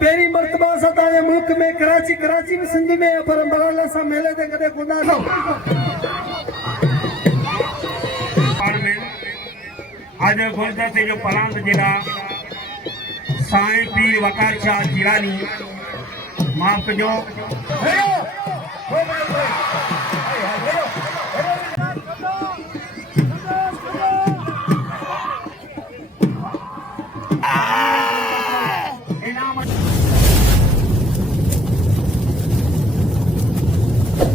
पहली मर्तबा सताने मुल्क में कराची में सिंध में पर मलाला सा मेले दे कदे गुना नो आज गोलदा से जो पलांद जिला साईं पीर वकार शाह जिलानी माफ कजो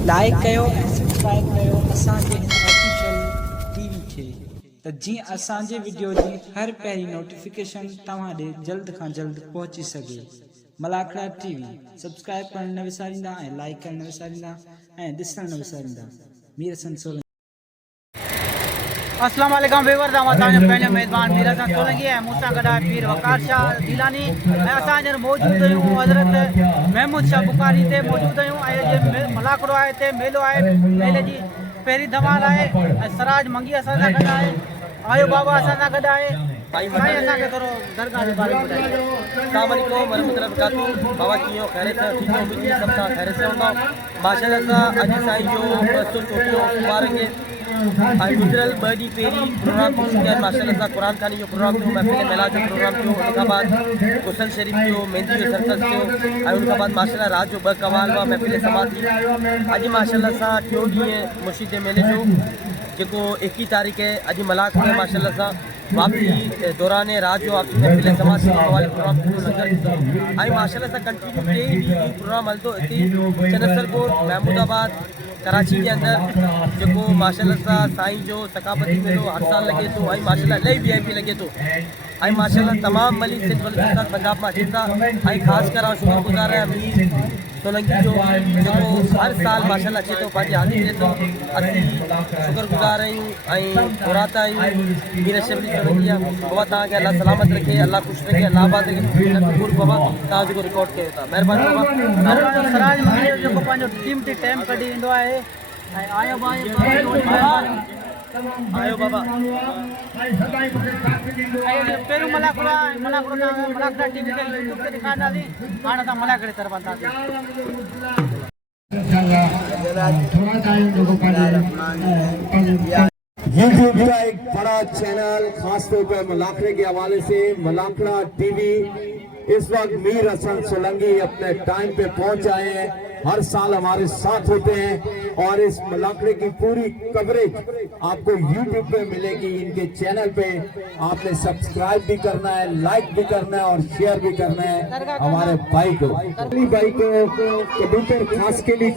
लाइक कयो सब्सक्राइब कयो असांजे ऑफिशियल टीवी खे त जीअं असांजे वीडियो जी हर पहिरीं नोटिफिकेशन तव्हां ॾे जल्द खां जल्द पहुची सघे। मलाखड़ा टीवी सब्सक्राइब करण न विसारींदा ऐं लाइक करण न विसारींदा ऐं ॾिसण न विसारींदा। मीर हसन सोलंकी। अस्सलाम वालेकुम व्यूअर्स, तव्हांजो पंहिंजो मेज़बान मीर हसन सोलंकी ऐं मूंसां गॾु आहे पीर वकार शाह जिलानी ऐं असां हींअर मौजूदु आहियूं हज़रत महमूद शाह बुखारी ते मौजूदु आहियूं ऐं अॼु मलाखड़ो आहे हिते मेलो आहे। मेले जी पहिरीं धमाल आहे ऐं सराज मंगी असां सां गॾु आहे। आयो बाबा असां सां गॾु आहे। साईं असांखे थोरो दरगाह जे बारे में ॿुधायो। अस्सलाम वालेकुम वरहमतुल्लाहि वबरकातुहू। बाबा कीअं ख़ैरियत सां ठीक हो? मुझे सब सां ख़ैरियत सां हूंदा। माशाअल्लाह सां अॼु साईं जो 234 मुबारक आई गुजरल 2 ॾींहं पहिरीं प्रोग्राम थी चुकिया आहिनि। माशाअल्लाह सां क़ुरान खानी जो प्रोग्राम थियो, महफ़िल मेला जो प्रोग्राम थियो, उन खां बाद गुसल शरीफ थियो, मेहंदी जो सर्कस थियो ऐं उन खां बाद माशाअल्लाह रात जो 2 कवाल हुआ, महफ़िल समा थी। अॼु माशाअल्लाह सां 4 ॾींहं मुर्शिद मेले जो जेको 21 तारीख़ है अॼु मलाख में माशाअल्लाह सां वापसी दौरान रात जो वापसी महफ़िल समा थी, कवाल प्रोग्राम थियो लंगर ऐं माशाअल्लाह सां कंटिन्यू 3 ॾींहं प्रोग्राम हलंदो हिते चनसलपुर महमूदाबाद कराची के अंदर जो माशाअल्लाह सां साईं जो सकाफती मेलो हर साल लगे तो ऐं माशाअल्लाह इलाही VIP लगे तो ऐं माशाअल्लाह तमाम मलिक सिंध बलूचिस्तान पंजाब में अचनि था ऐं ख़ासि कर शुक्रगुज़ार आहियां मीर सोलंकी जो जेको हर साल माशाअल्लाह अचे थो, पंहिंजी हाज़िरी ॾिए थो। असीं शुक्रगुज़ार आहियूं ऐं घुराता आहियूं मीर शबली सोलंकी जा। बाबा तव्हांखे अल्लाह सलामत रखे, अल्लाह ख़ुशि रखे, अल्लाह आबाद रखे। बाबा तव्हां जेको रिकॉर्ड कयो था, महिरबानी बाबा। सराज मंगी जो जेको पंहिंजो कीमती टाइम कढी ईंदो आहे ऐं आयो बाबा पहिरियों मलाखड़ा टीवी ते यूट्यूब ते ॾेखारींदासीं। हाणे असां मलाखड़े तरफ़ हलंदासीं। यूट्यूब का एक बड़ा चैनल खास तौर पर मलाखड़े के हवाले से मलाखड़ा टीवी इस वक्त मीर हसन सोलंकी अपने टाइम पे पहुंच आए हैं। हर साल हमारे साथ होते हैं और इस मलाखड़े की पूरी कवरेज आपको YouTube पे मिलेगी। इनके चैनल पे आपने सब्सक्राइब भी करना है, लाइक भी करना है और शेयर भी करना है हमारे भाई को कबूतर खास के लिए।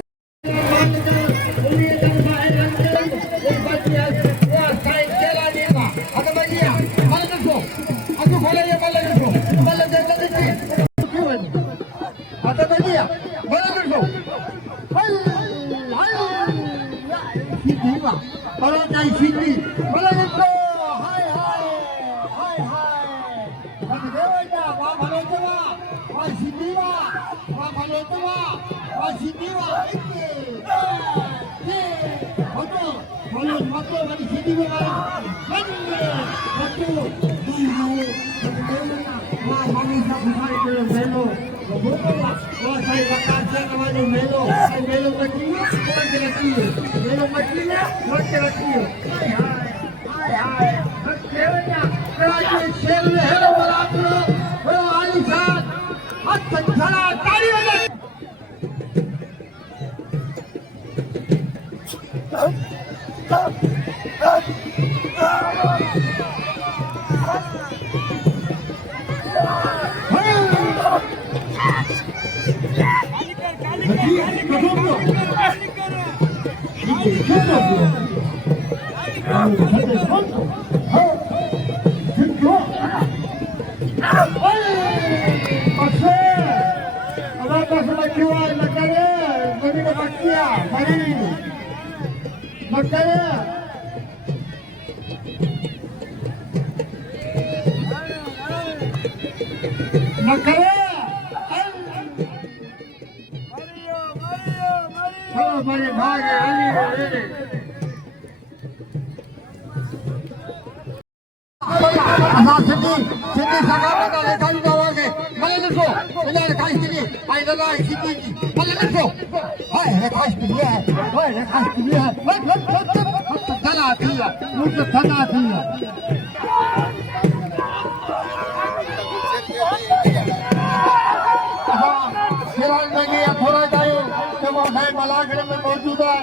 थोड़ा चाहिए कि वो है मलागढ़ में मौजूद है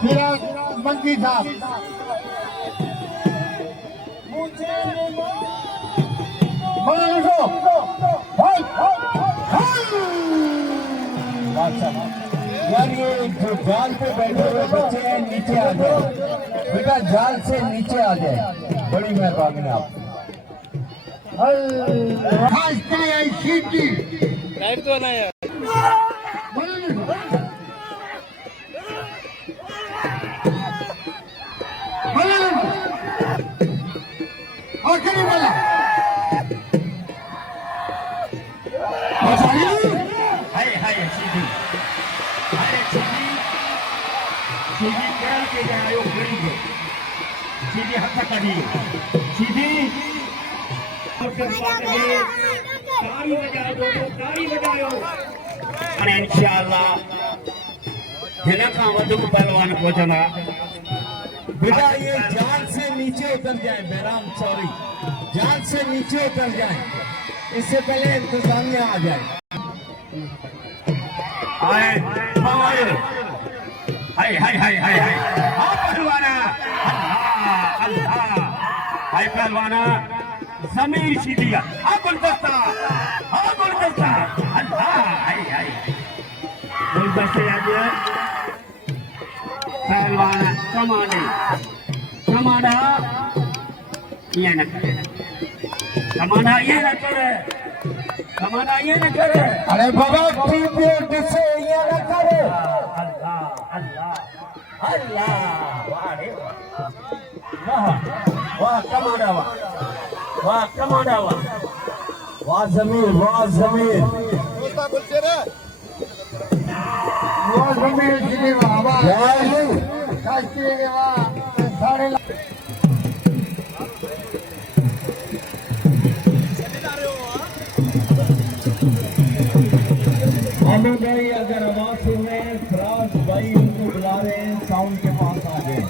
फिराज मंकी साहब यार ये जो जाल पे बैठे हुए बच्चे हैं नीचे आ जाए बेटा, जाल से नीचे आ जाए, बड़ी मेहरबानी आपकी। आखिरी वाला हाय हाय सीधी अरे सीधी सीधी क्या के जायो गड़ी गए सीधी हाथ कड़ी सीधी ताली बजाओ दोनों ताली बजाओ और इंशाल्लाह हिना का वधु पहलवान पहुंचना बेटा ये जाल से नीचे उतर जाए, बैराम सॉरी, जाल से नीचे उतर जाए, इससे पहले इंतजामिया आ जाए। हाय हाय हाय हाय हाय हाय हाँ पहलवाना अल्लाह अल्लाह हाय पहलवाना जमीर सीधिया हाँ गुलदस्ता अल्लाह हाय हाय गुलदस्ते आज पहलवाना कमाना ये न करे कमाना ये न करे अरे बाबा से ये न करे। अल्लाह अल्लाह अल्लाह वाह रे वाह वाह कमाना वाह वाह जमीर, वाह जमीर, मामू भाई अगर आवाज सुन रहे हैं, फराज भाई उनको बुला रहे हैं, साउंड के पास आ गए।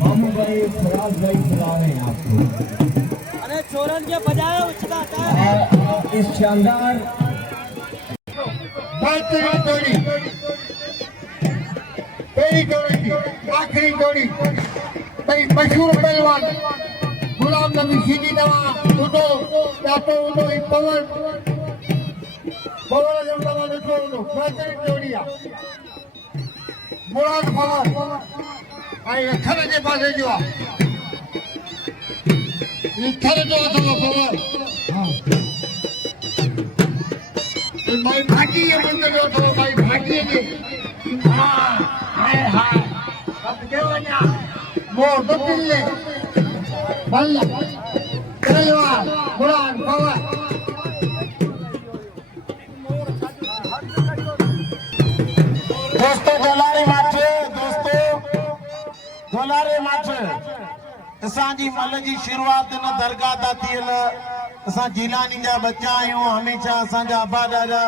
मामू भाई फराज भाई बुला रहे हैं आपको। अरे चोरन के बजाय उसका इस शानदार बेहतरीन जोड़ी पहली जोड़ी थी, आखिरी जोड़ी मशहूर पहलवान गुलाम नबी सीधी नवा उदो पवन बेहतरीन जोड़िया मुराद पवन खर जे पासे जो आहे खर जो अथव पवन भाई भाॼी जे मंदर जो अथव भाई भाॼीअ जे मोर बदिले बल्ला पहलवान मुराद पवन दोस्तों गोलारे माच असांजी मल जी शुरुआत न दरगाह ता थियल। असां जिलानी जा बच्चा आहियूं, हमेशह असांजा अबा ॾाॾा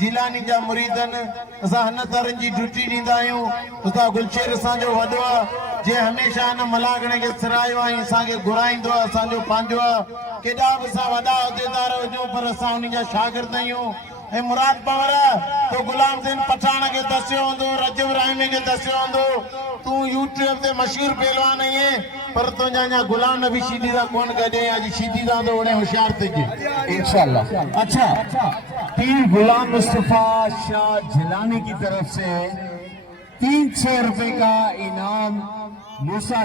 जिलानी जा मुरीदन। असां हिन तरह जी ड्यूटी ॾींदा आहियूं। उस्ताद गुलशेर असांजो वॾो आहे, जे हमेशह हिन मलागणे खे सिरायो आहे, असांखे घुराईंदो आहे, असांजो पंहिंजो आहे। केॾा बि असां वॾा उहिदेदार हुजूं पर असां उन जा शागिर्द आहियूं। ऐं मुराद पवर तो गुलाम दिन पठान के दसियो हूंदो, रजब राहिमी के दसियो हूंदो, तू यूट्यूब ते मशहूर पहलवान आहीं, पर तुंहिंजा अञा गुलाम नबी शीदीदा कोन गॾे। अॼु शीदीदा तो उड़े होशियार ते इंशाल्लाह। अच्छा, पीर गुलाम मुस्तफा शाह जिलानी की तरफ से 300 रुपए का इनाम मूसा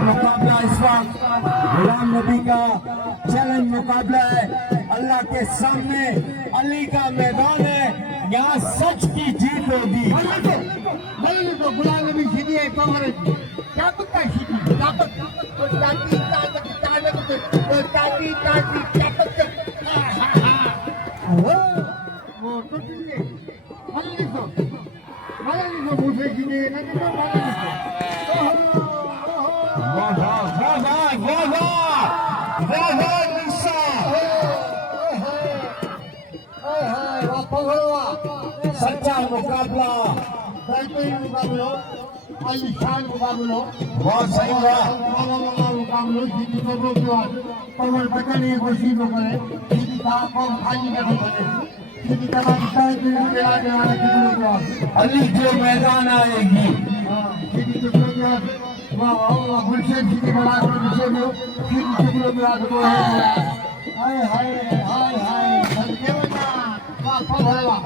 मुकाबला इस वक्त गुलाम नबी का चैलेंज मुकाबला है। अल्लाह के सामने अली का मैदान है, यहाँ सच की जीत होगी। गुलाम नबी सीधी है, क्या तुक्का सीधी सच्चा मुकाबला, बेहतरीन मुकाबलो, आलिशान मुकाबलो, बहुत सही हुआ। मुकाबलो जीती को रोकने वाले पवन पता नहीं कोशिश न करे जीती का कौन खाली नहीं बने जीती का बादशाह के लिए आने वाले जीती को रोकने अली जो मैदान आएगी जीती को रोकने वाले वाह गुलशन जीती बड़ा कर विषय में जीती को रोकने वाले हाय हाय हाय हाय सच्चे बना वाह पवन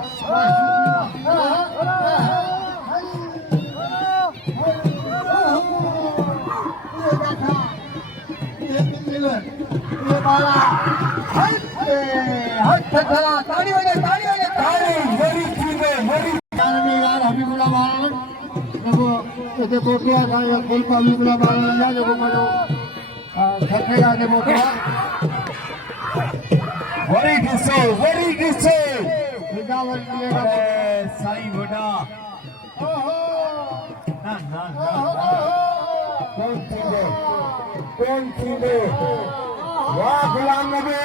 साईं वॾा कौन थींदो वाह गुलाम नबी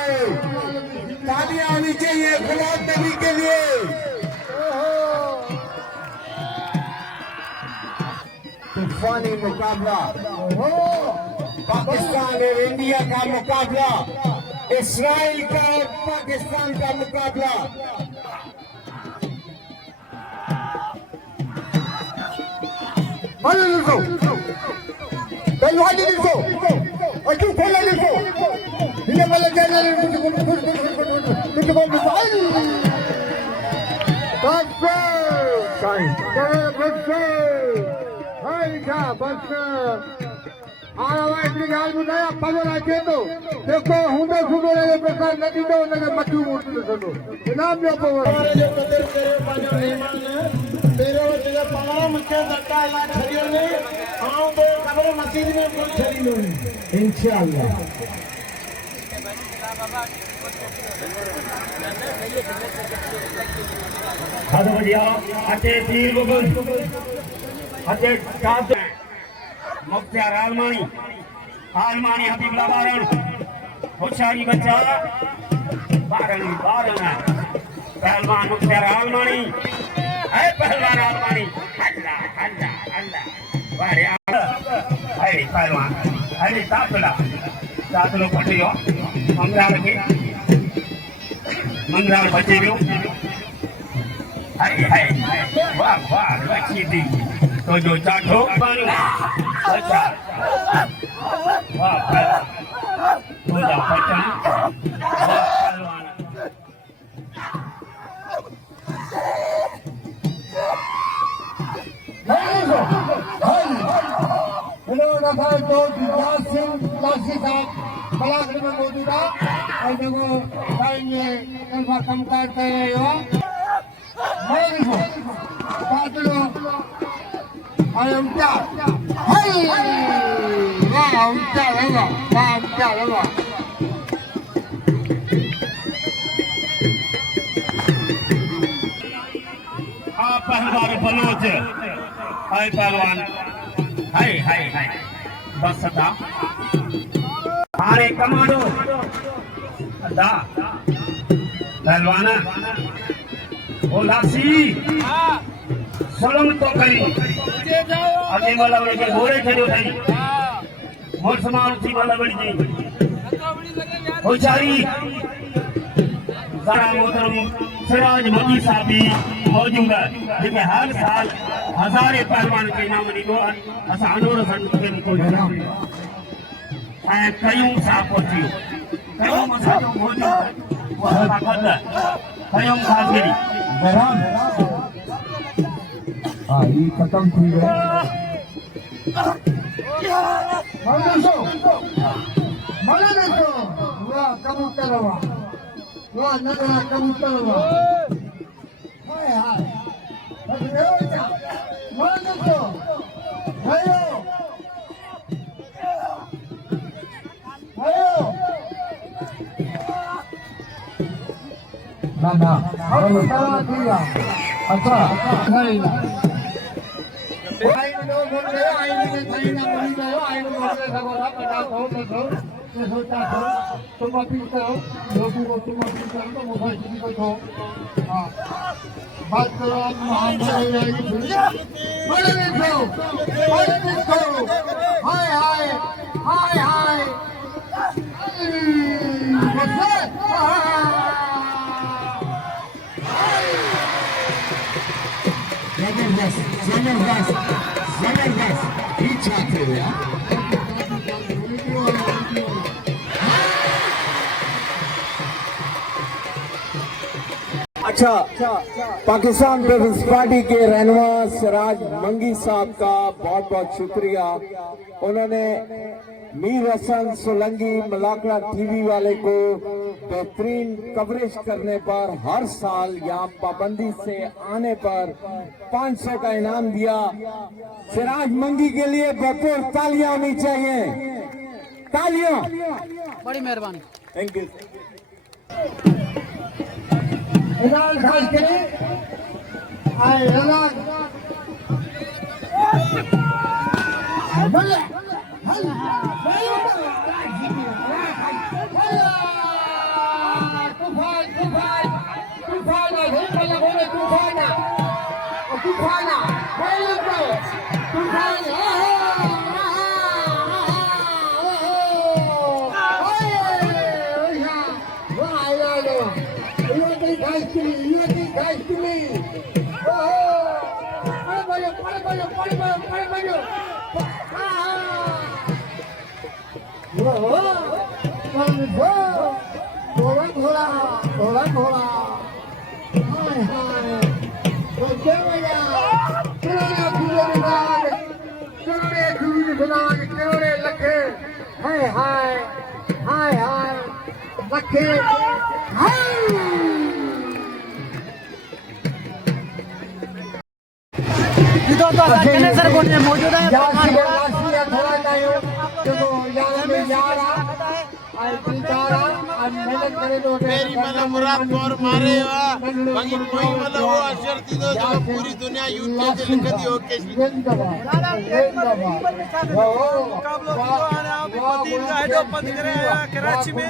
तालियां होनी चाहिए गुलाम नबी के लिए तूफानी मुकाबला पाकिस्तान और इंडिया का मुकाबला इस्राइल का और पाकिस्तान का मुकाबला पहलवानी लिखो और क्यों खेला लिखो ये वाला जाना देखो हूंदो सुबह प्रकार न ॾींदो हुनखे मटियूं मोटो ॾिसंदो इनाम ॾियो पवो तेरे वटि पाण मूंखे धक्का लाइ छॾियो ने आऊं तो ख़बर मस्जिद में कोन छॾींदो इंशाअल्लाह खाधो बढ़िया अटे तीर बबल अटे काद मुख्तार आलमानी हबीबुल्लाह बारण होशियारी बच्चा बारण पहलवान मुख्तार आलमानी है पहलवान आलमानी अल्लाह अल्लाह अल्लाह बारे है पहलवान है तातलो पटियो मंगराल बचे वियो है वाह वाह लखी दी तो जो चाठो पानी अच्छा वाह तुझा पटन पहलवान तो विकास सिंह लासी साहब कलाकृति में मौजूद है और देखो ये कम करते हैं पहलवान बलोच हाय पहलवान हाय हाय हाय बस था हारे कमांडो दा पहलवान ओ लासी सलम तो करी अगे वाला के घोड़े छड़ो थई मोर समान थी वाला बड़ी जी होचारी सारा मोहतरम सिराज मोदी साहब भी मौजूद है जेके हर साल हजारे पहलवान के इनाम ॾींदो आहे असां अनोर सन खे कोई ऐं कयूं सां पहुची कयूं असांजो मौजूद उहा ताक़त कयूं खासगिरी हाँ ये खत्म थी गया मला देखो वाह कबूतर वाह नगरा कबूतर हाय हाय बस देखो मला देखो भयो ना ना हम सारा दिया अच्छा नहीं ना आई नो बोल रहे आई ने सही ना बोली गयो आई नो बोल रहे सब पता हो तो ये सोचा हो तुम अपनी करो लोगों को तुम अपनी करो तो मुझे किसी को दो हां बात करो आप महान हो जाएगी बड़े देखो हाय हाय हाय हाय जबरदस्त ही चाहते हुए अच्छा पाकिस्तान पीपल्स पार्टी के रहनुमा सिराज मंगी साहब का बहुत बहुत शुक्रिया। उन्होंने मीर हसन सोलंकी मलाकड़ा टीवी वाले को बेहतरीन कवरेज करने पर हर साल यहाँ पाबंदी से आने पर 500 का इनाम दिया। सिराज मंगी के लिए भरपूर तालियां होनी चाहिए, तालियां। बड़ी मेहरबानी। Thank you. इनाम खास करें आए इनाम बोले मौजूद है मेरी मतलब मुराद कौर मारे बाकी कोई मतलब वो अशर थी तो जो पूरी दुनिया यूट्यूब पे लिख दी ओके कराची में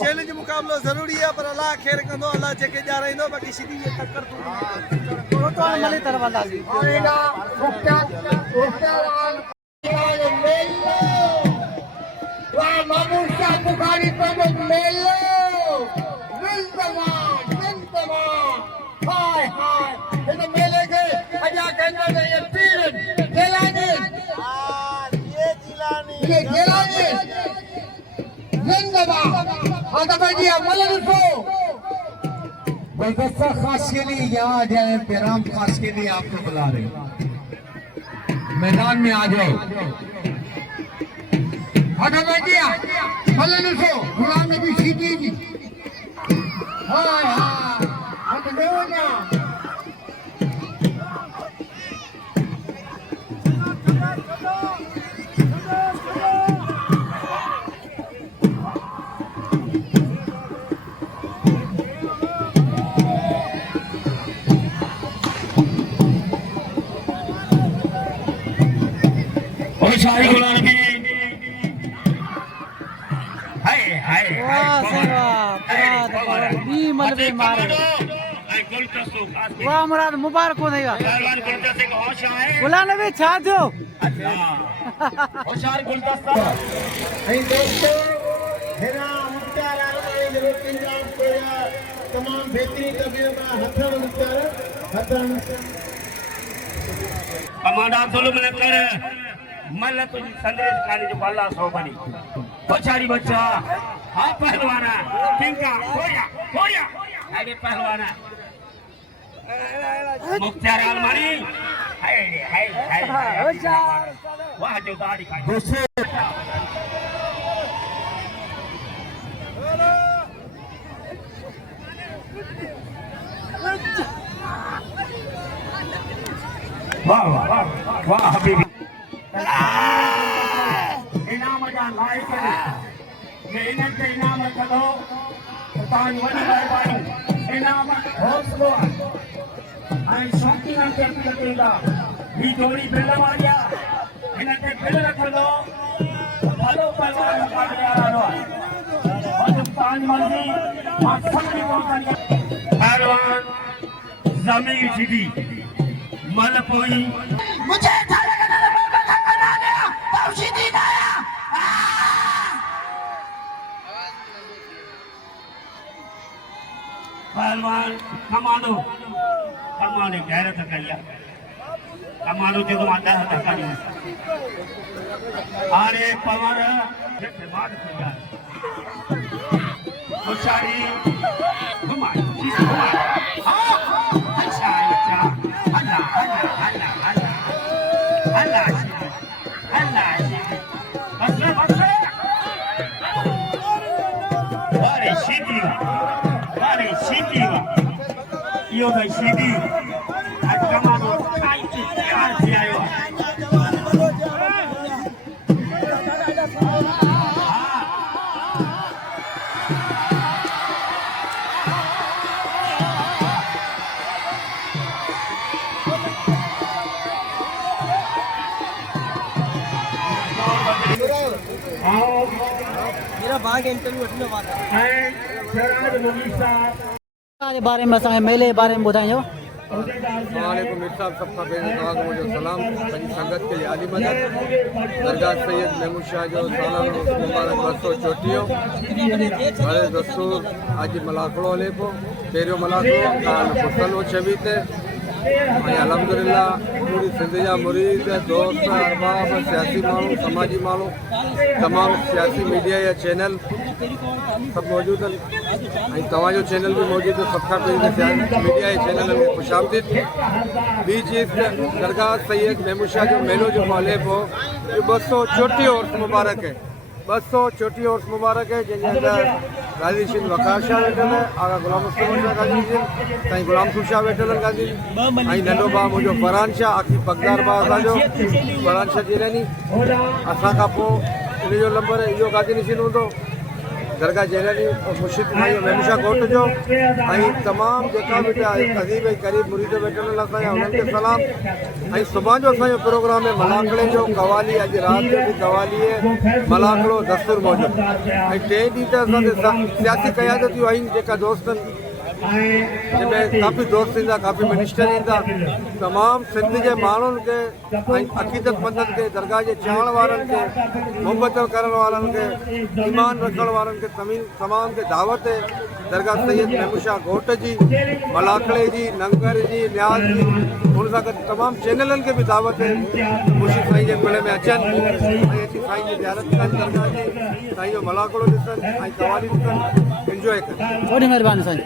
चैलेंज मुकाबलो जरूरी है पर अल्लाह खैर कंदो अल्लाह जेके जा रहिंदो बाकी सीधी ये टक्कर तो मले तरवाला जी बुखारी मेलो हाय हाय मेले के अजा कहना ये पीर गिलानी ये गिलानी जिंदाबाद आदमी अमलन को बलदस्ता खास के लिए यहाँ आ जाए, पैराम खास के लिए आपको बुला रहे मैदान में आ जाओ। गुलाम नबी सीधी जी हाय हाय सारी गुलाम नबी वाह मुराद मुबारक हो देगा गुलाम नबी छा थियो होशियार गुलदस्ता तमाम बेहतरीन कमांडर जुल्म न कर मल तुझी संदेश काली जो बल्ला सो बनी बचारी बच्चा हाँ पहलवाना किंका खोया खोया आगे पहलवाना मुख्तार अलमारी हाय हाय हाय वाह जो दाढ़ी का वाह वाह वाह हबीबी इनाम जान भाई करे ये इनके इनाम रख दो तान वनी भाई इनाम हौसलो आई शौकीन के कटेगा भी जोड़ी बिल मारिया इनके बिल रख लो भलो पहलवान मुकाबले आ रहा है और पांच मंदी माथम की पहलवान जमीर सीधी मल पोई मुझे अच्छा लगा ना बना गया तौशीदी आया पहलवान कमानो गैरत करिया कमानो जो आता है करिया अरे पवर जैसे बात किया होशियारी घुमा अच्छा अल्लाह बस अरे सीधी यो भाई सीधी आज कमानो खाई के तैयार थी आयो मेरा भाग इंटरव्यू वठण वारा है शराज मोदी साहब जे बारे में असांखे मेले जे बारे में ॿुधाइजो। अस्सलामुअलैकुम मिर साहब सबका पहिरियों तव्हांखे मुंहिंजो सलाम पंहिंजी संगत खे आली मदद दरगाह सैयद महमूद शाह जो सालानो मुबारक 234 भले दस्तूर अॼु मलाखड़ो हले पियो पहिरियों मलाखड़ो काल पुतलो 26 ते ऐं अलहमदुलिल्लाह पूरी सिंध जा मुरीद दोस्त अहबाब सियासी माण्हू समाजी माण्हू तमामु सियासी मीडिया या चैनल सभु मौजूदु आहिनि ऐं तव्हांजो चैनल बि मौजूदु आहे सभ खां पहिरीं मीडिया जे चैनल में ख़ुशि आमदीद ॿी चीज़ दरगाह सैयद महमूद शाह जो मेलो जेको हले पियो इहो 234 उर्स मुबारक है 234 उर्स मुबारक है जंहिंजे अंदरि गाज़ी शिन वकार शाह वेठल है आगा गुलाम मुस्तफ़ा शाह गाज़ी शिन साईं गुलाम सूर शाह वेठल आहिनि गाज़ी ऐं नंढो भाउ मुंहिंजो फरहान शाह आखिर बगदार भाउ असांजो फरहान शाह जिलानी असां खां पोइ इन जो नंबर इहो गाज़ी निशीन हूंदो दरगाह जैलानी और मुर्शिद भाई महमूद शाह घोट जो ऐं तमामु जेका बि अज़ीब ऐं क़रीब मुरीद वेठल आहिनि असांजा उन्हनि खे सलाम ऐं सुभाणे जो असांजो प्रोग्राम है मलाखड़े जो कवाली अॼु राति जो बि कवाली मलाखड़ो दस्तूर मौजूदु ऐं 3 ॾींहं त असांखे सियासी क़यादतियूं आहिनि जेका दोस्तनि जंहिंमें काफ़ी दोस्त ईंदा काफ़ी मिनिस्टर ईंदा तमामु सिंध जे माण्हुनि खे ऐं अक़ीदतमंदनि खे दरगाह जे चाहण वारनि खे मोहबत करण वारनि खे ईमान रखण वारनि खे तमामु खे दावत दरगाह सैयद महमूद शाह घोट जी मलाखड़े जी नंगर जी न्याज़ जी हुन सां गॾु तमामु चैनलनि खे बि दावत मुर्शिद साईं जे मेले में अचनि ऐं अची साईं जी ज़ियारत कनि दरगाह जी साईं जो मलाखड़ो ॾिसनि ऐं कवाली ॾिसनि इंजॉय कनि थोड़ी महिरबानी साईं।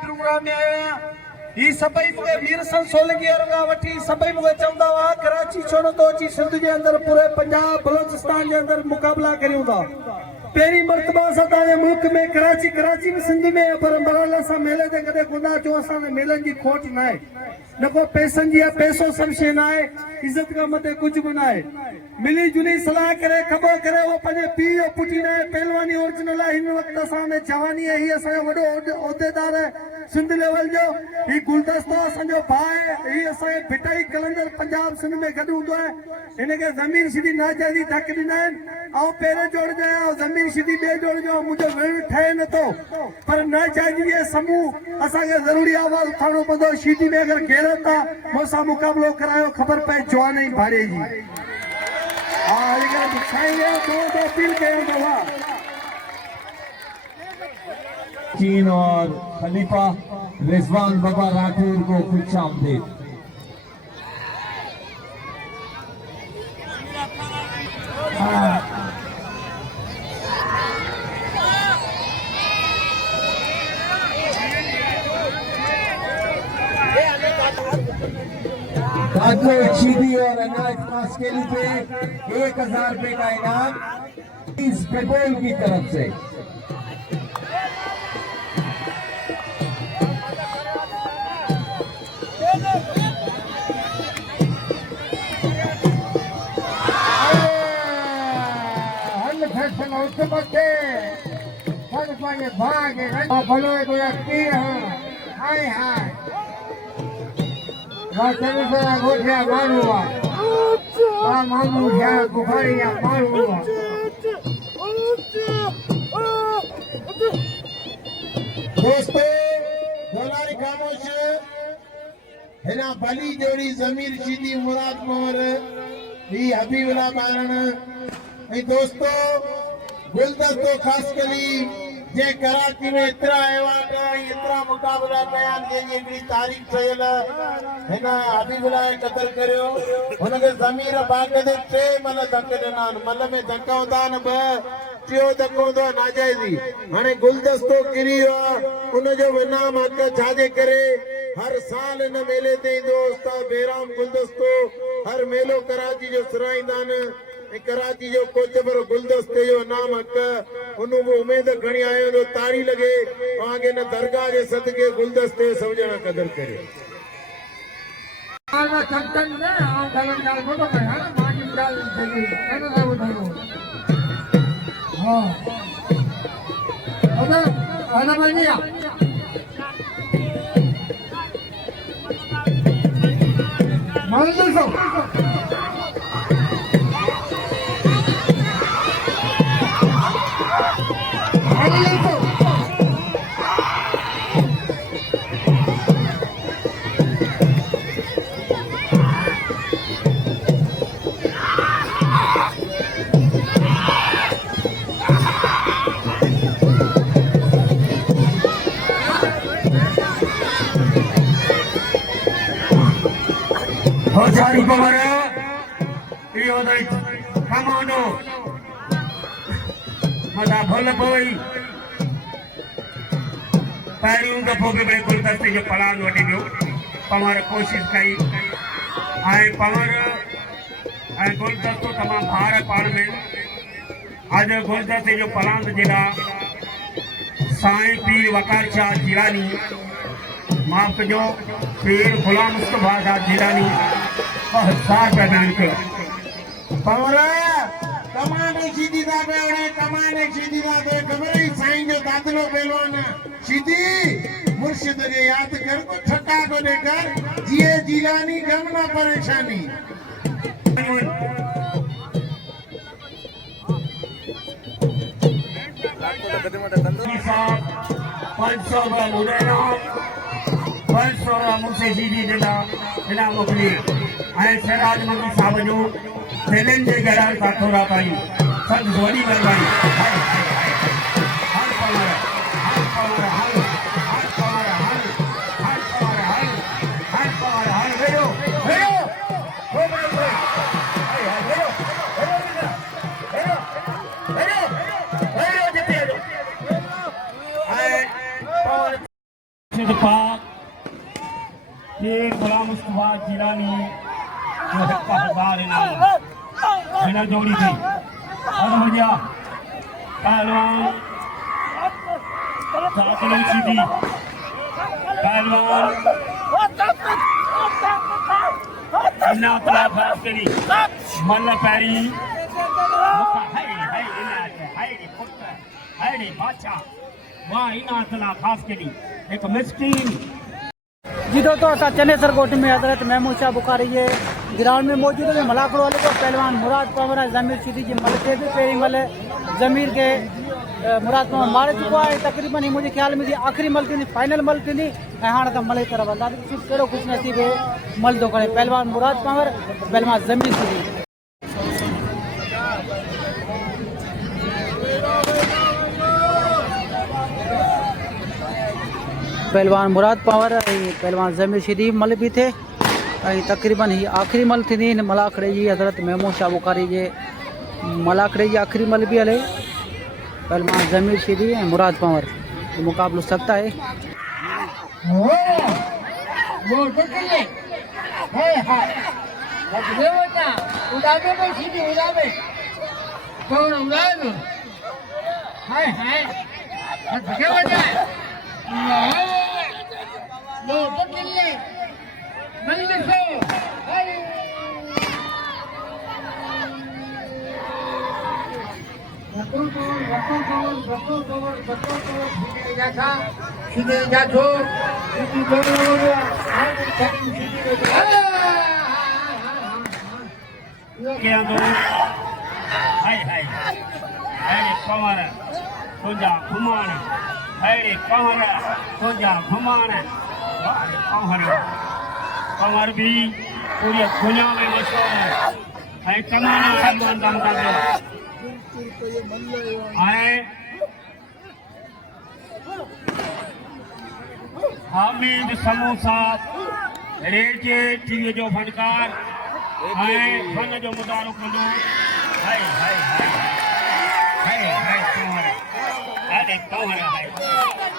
प्रोग्राम में आया आहियां ही सभई मूंखे मीर सन सोलंकी खां वठी सभई मूंखे चवंदा हुआ कराची छो नथो अची सिंध जे अंदरि पूरे पंजाब बलोचिस्तान जे अंदरि मुक़ाबला करियूं था पहिरीं मरतबा असां तव्हांजे मुल्क में कराची में सिंध में पर बरहाल असां मेले ते कॾहिं कोन अचूं असांजे मेलनि जी खोट न आहे न को पैसनि जी आहे पैसो सभु शइ न आहे इज़त खां मथे कुझु बि न आहे मिली जुली सलाह करे खबो करे उहो पंहिंजे पीउ जो पुटी न आहे पहलवानी ओरिजिनल आहे हिन वक़्तु असां जवानी आहे हीअ असांजो वॾो उहिदेदार आहे सिंध लेवल जो ही गुलदस्तो असांजो भाउ आहे ही असांजे भिटाई कलंदर पंजाब सिंध में गॾु हूंदो आहे हिनखे ज़मीन सिधी नाजाइज़ी धक ॾिना आहिनि ऐं पहिरें जोड़ जो आहियां ज़मीन सिधी ॿिए जोड़ जो मुंहिंजो विण ठहे नथो पर नाजाइज़ी जे साम्हूं असांखे ज़रूरी आवाज़ उठाइणो पवंदो सीधी में अगरि घेरत आहे मूंसां मुक़ाबिलो करायो ख़बर पए जवान ई भाड़े जी अपील कयूं चीन और खलीफा रिजवान बाबा राठौर को खुश आमदीद। राजू शीदी और अनायत खास के लिए 1000 रुपए का इनाम इस पेट्रोल की तरफ से। दोस्तों दोनारी खामोश हिना भली जोड़ी जमीर शीदी मुराद मोहर भी हबीबुल्ला बारण ऐं दोस्तों गुलदस्तो खास कली जे कराची में इतरा एवार्ड इतरा मुकाबला कया जंहिंजी हिकिड़ी तारीख़ ठहियल हिन हबीबुल्ला क़दर करियो हुनखे ज़मीर बाग़ ते 3 मल धक ॾिना आहिनि। मल में धक हूंदा आहिनि 2 टियों धक हूंदो आहे नाजाइज़ी। हाणे गुलदस्तो किरी वियो आहे उनजो इनाम हक़ छाजे करे हर साल इन मेले ते ईंदो उस्ताद बेराम गुलदस्तो हर मेलो कराची जो सराईंदा आहिनि ऐं कराची जो कोचबर गुलदस्ते जो इनाम हक़ उन उमेद खणी आयो तो ताड़ी लगे तव्हांखे न दरगाह जे सदके गुलदस्ते सभु ॼणा क़दर करियो। होशारी पवर इहो त कमांडो मथा भल पई पहिरियों दफ़ो बि भई गुलदस्ते जो पलान वठी वियो पवर कोशिशि कई ऐं पवर ऐं गुलदस्तो तमामु भार पाण में अॼु गुलदस्ते जो पलान जे लाइ साईं पीर वकार शाह जिलानी माफ़ कजो पीर गुलाम मुस्तफा शाह जिलानी 1000 रुपया दान कयो। पवर कमाने शीदी दा बेवड़े कमाने शीदी दा दे खबर ही साईं जो दादलो पहलवान शीदी मुर्शिद के याद कर को ठका को देकर जिए जिलानी गम ना परेशानी। मुझसे सीधी जिला मोकली ऐं सिराज मकी साहब जो दिलनि जे गहराई सां थोरा पाई सभु वॾी महिरबानी। हर पवर हर पवर हर हर पवर हर हर पवर हर हर पवर हर वेरो वेरो वेरो वेरो वेरो वेरो जिते ऐं पवर सिद्धा ये गुलाम मुस्तफा जिलानी जो 1000 इनाम हिन जोड़ी थी और भैया पहलवान दादलो सीधी पहलवान इना तला खास करी मल्ल पैरी हाय हाय इना हाय पुत्र हाय बादशाह वाह इना तला खास करी एक मिस्कीन जी दोस्तों असां चनेसर कोट में हजरत महमूद शाह बुखारी जे ग्राउंड में मौजूद है। मलाकड़ो वाले को पहलवान मुराद पवर जमीर शीदी जी मल के भी पहिरीं मल जमीर के मुराद पवर मारे चुको है। तकरीबन मुझे ख्याल में आखिरी मल थी फाइनल मल थी ऐं हाणे त मल तरफ अंदाज़ कहिड़ो ख़ुशि नसीब है मल थो करे पहलवान मुराद पवर पहलवान जमीर शीदी। पहलवान मुराद पवर पहलवान जमीर शीदी मल भी थे तकरीबन ही आखिरी मल थी इन मलाखड़े जी हजरत महमूद शाह बुखारी जे मलाखड़े जी आखिरी मल भी हले पहलवान जमीर शीदी ऐं मुराद पवर मुकाबलो सख्त है। हाय हाय बदले वटा उड़ावे में सीधी उड़ावे कौन उड़ावे हाय हाय बदले वटा लो बदले मंदिर से हाय सीधे जा दो क्या दो हाय हाय हाय कमर तुझा घुमान हाय कमर तुझा घुमान कमर भी पूरी दुनिया में मशहूर है हाय कमाना सलमान दाम का हाय हामिद समोसा रेडियो टीवी जो फनकार हाय फन जो मुदारो कंदो हाय हाय हाय हाय कमर अरे कमर हाय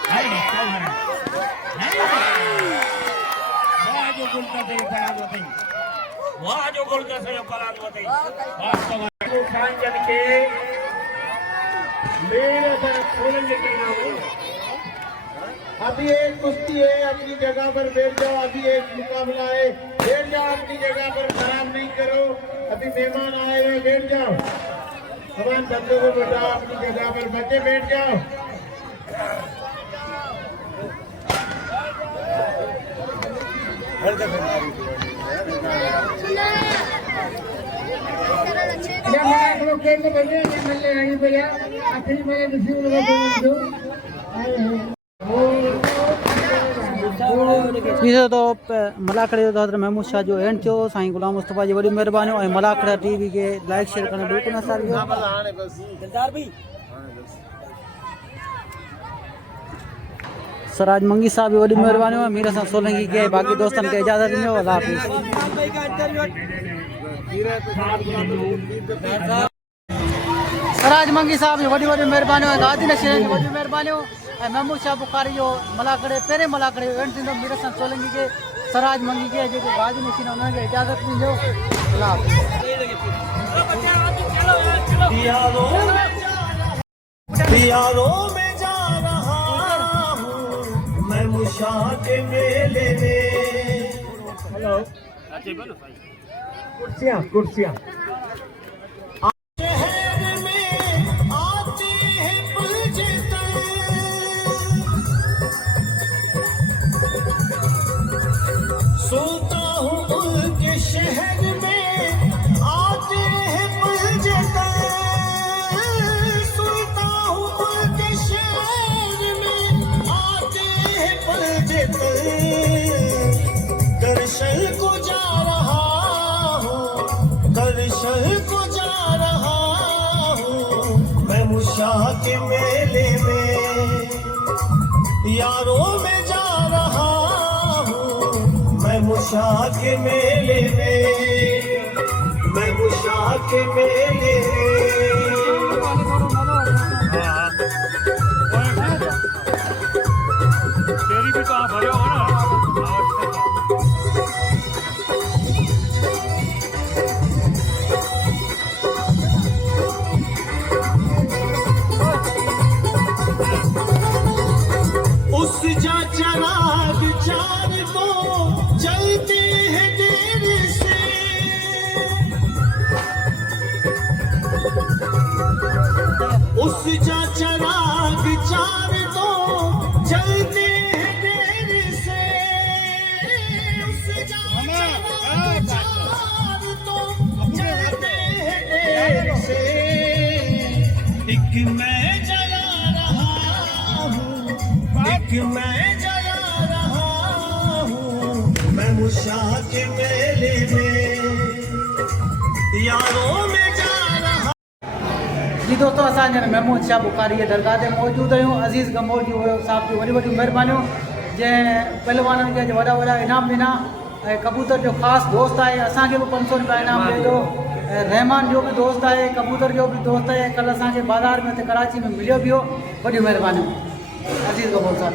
हाय कमर वाह जो गुलता से फराद होते वाह जो गुलता से फराद होते वाह कमर को कांचन के मेरे सर खोलन के नाम अभी एक कुश्ती है, अपनी जगह पर बैठ जाओ। अभी एक मुकाबला है, बैठ जाओ अपनी जगह पर, खराब नहीं करो। अभी मेहमान आए हुए, बैठ जाओ। भगवान बच्चों को बैठाओ अपनी जगह पर, बच्चे बैठ जाओ। इसे तो मलाखड़े हज़रत महमूद शाह जो एंड थियो साईं गुलाम मुस्तफ़ा जी वॾी महिरबानी ऐं मलाखड़ा टीवी के लाइक शेयर करणु बिल्कुलु न सारियो सराज मंगी साहब भी वॾी महिरबानी है मीर सां सोलंकी के बाक़ी दोस्तन के इजाज़त ॾियो अल्लाह हाफ़िज़ सराज मंगी साहब जी वॾी महिरबानी है गादी नशीर जी वॾी महिरबानी महमूद शाह बुखारी जो मलाखड़े पहिरें मलाखड़े एंड थींदो मीर सां सोलंकी के सराज मंगी के जेको गादी नशीर उन्हनि खे इजाज़त ॾिजो अल्लाह के मेले में हेलो कुर्सियां कुर्सियां शहर में आते हैं पुलजता सुनता हूँ उनके शहर में आते हैं पुलजता सुनता हूँ उनके शहर में आते हैं पुलजता करशल को जा रहा हूँ करशल को जा रहा हूँ मैं मुशाह के मेले में यारों में जा रहा हूँ मैं मुशाह के मेले में मैं मुशाह के मेले तेरी भी तो भरे हो ना उस जा चराग चार को चलते हैं देर से उस जा चराग चार को चलते हैं देर से उस जा चराग चार तो चलते हैं देर से एक मैं जला रहा हूँ एक मैं जला रहा हूँ मैं मुशाह के मेले में यारों में जा रहा जी दोस्तों असां महमूद शाह बुखारी की दरगाह ते मौजूद आहियूं अज़ीज़ गमोर जी साहब जी वॾी वॾी महिरबानियूं जंहिं पहलवाननि खे वॾा वॾा इनाम ॾिना ऐं कबूतर जो ख़ासि दोस्त आहे असांखे बि 500 रुपया इनाम ॾिए थो रहमान जो भी दोस्त है कबूतर जो भी दोस्त है कल असांखे बाज़ार में कराची में मिलियो भी हो वॾी महिरबानियूं अज़ीज़ गमोर साहब